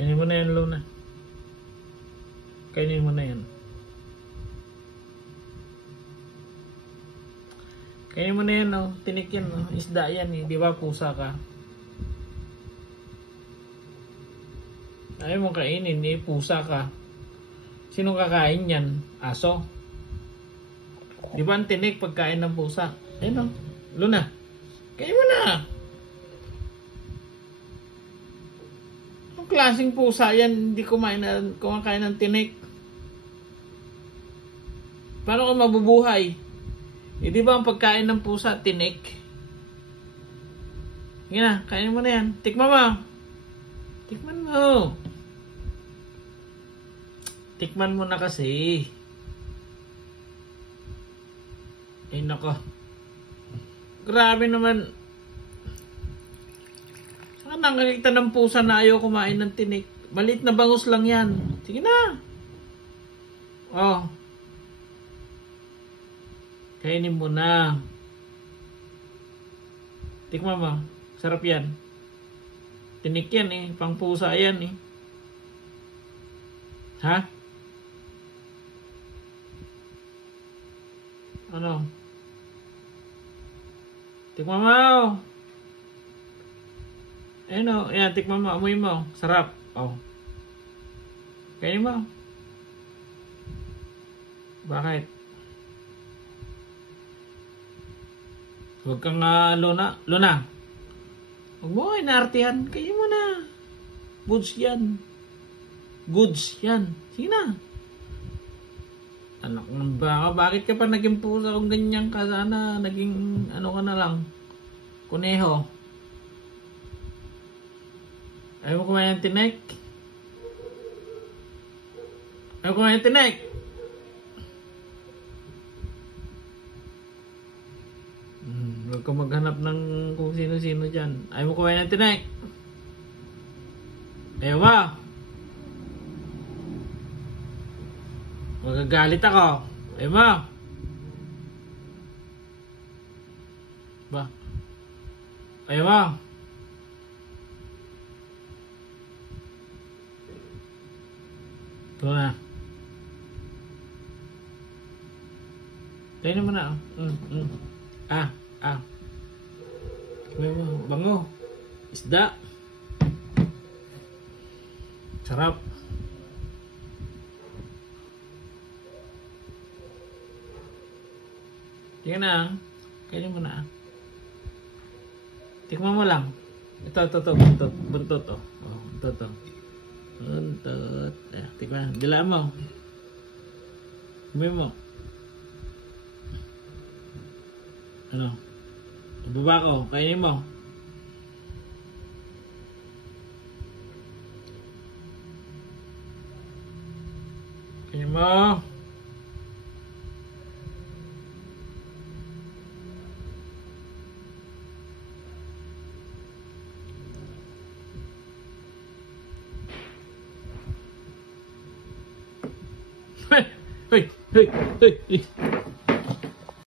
Kainin mo na yan, Luna. Kainin mo na yan. Kainin mo na yan, oh. Tinik yan, oh. Isda yan, eh. Di ba pusa ka? Ayaw mo kainin, eh. Pusa ka. Sino kakain yan? Aso? Di ba ang tinik pagkain ng pusa? Ayun, oh. Luna, kainin mo na. Ang klaseng pusa yan, hindi kumakain ng tinik. Paano ka mabubuhay? Eh, di ba ang pagkain ng pusa, tinik? Sige na, kainin mo na yan. Tikman mo. Tikman mo. Tikman mo na kasi. Ay, nako. Grabe naman. Saan nakakita ng pusa na ayaw kumain ng tinik? Maliit na bangus lang yan. Sige na. Oh. Kainin mo na. Tikman mo. Sarap yan. Tinik yan eh. Pang pusa yan eh. Ha? Ano? Tikman mo. Ayun o. Ayan, tikman mo. Amoy mo. Sarap. Oh. Kainin mo. Bakit? Huwag kang Luna. Luna. Huwag mo inaartihan. Kainin mo na. Goods yan. Goods yan. Sige na. Anak ng baka. Bakit ka pa naging pusa kung ganyan ka? Sana naging ano ka na lang. Kuneho. Ayaw mo kumain ng tinik? Ayaw mo kumain ng tinik? Huwag ka maghanap ng kung sino-sino dyan. Ayaw mo kumain ng tinik? Ayaw mo? Magagalit ako. Ayaw mo? Ba? Ayaw mo? Ito na. Kainin mo na. Bango. Isda. Sarap. Tingnan na. Kainin mo na. Tikman mo lang. Ito. Buntot. Buntot, oh. Buntot. Buntot. Tikman. Dilaan mo. Kumain mo. Ano? Ibaba ko. Kainin mo. Kainin mo. Hey!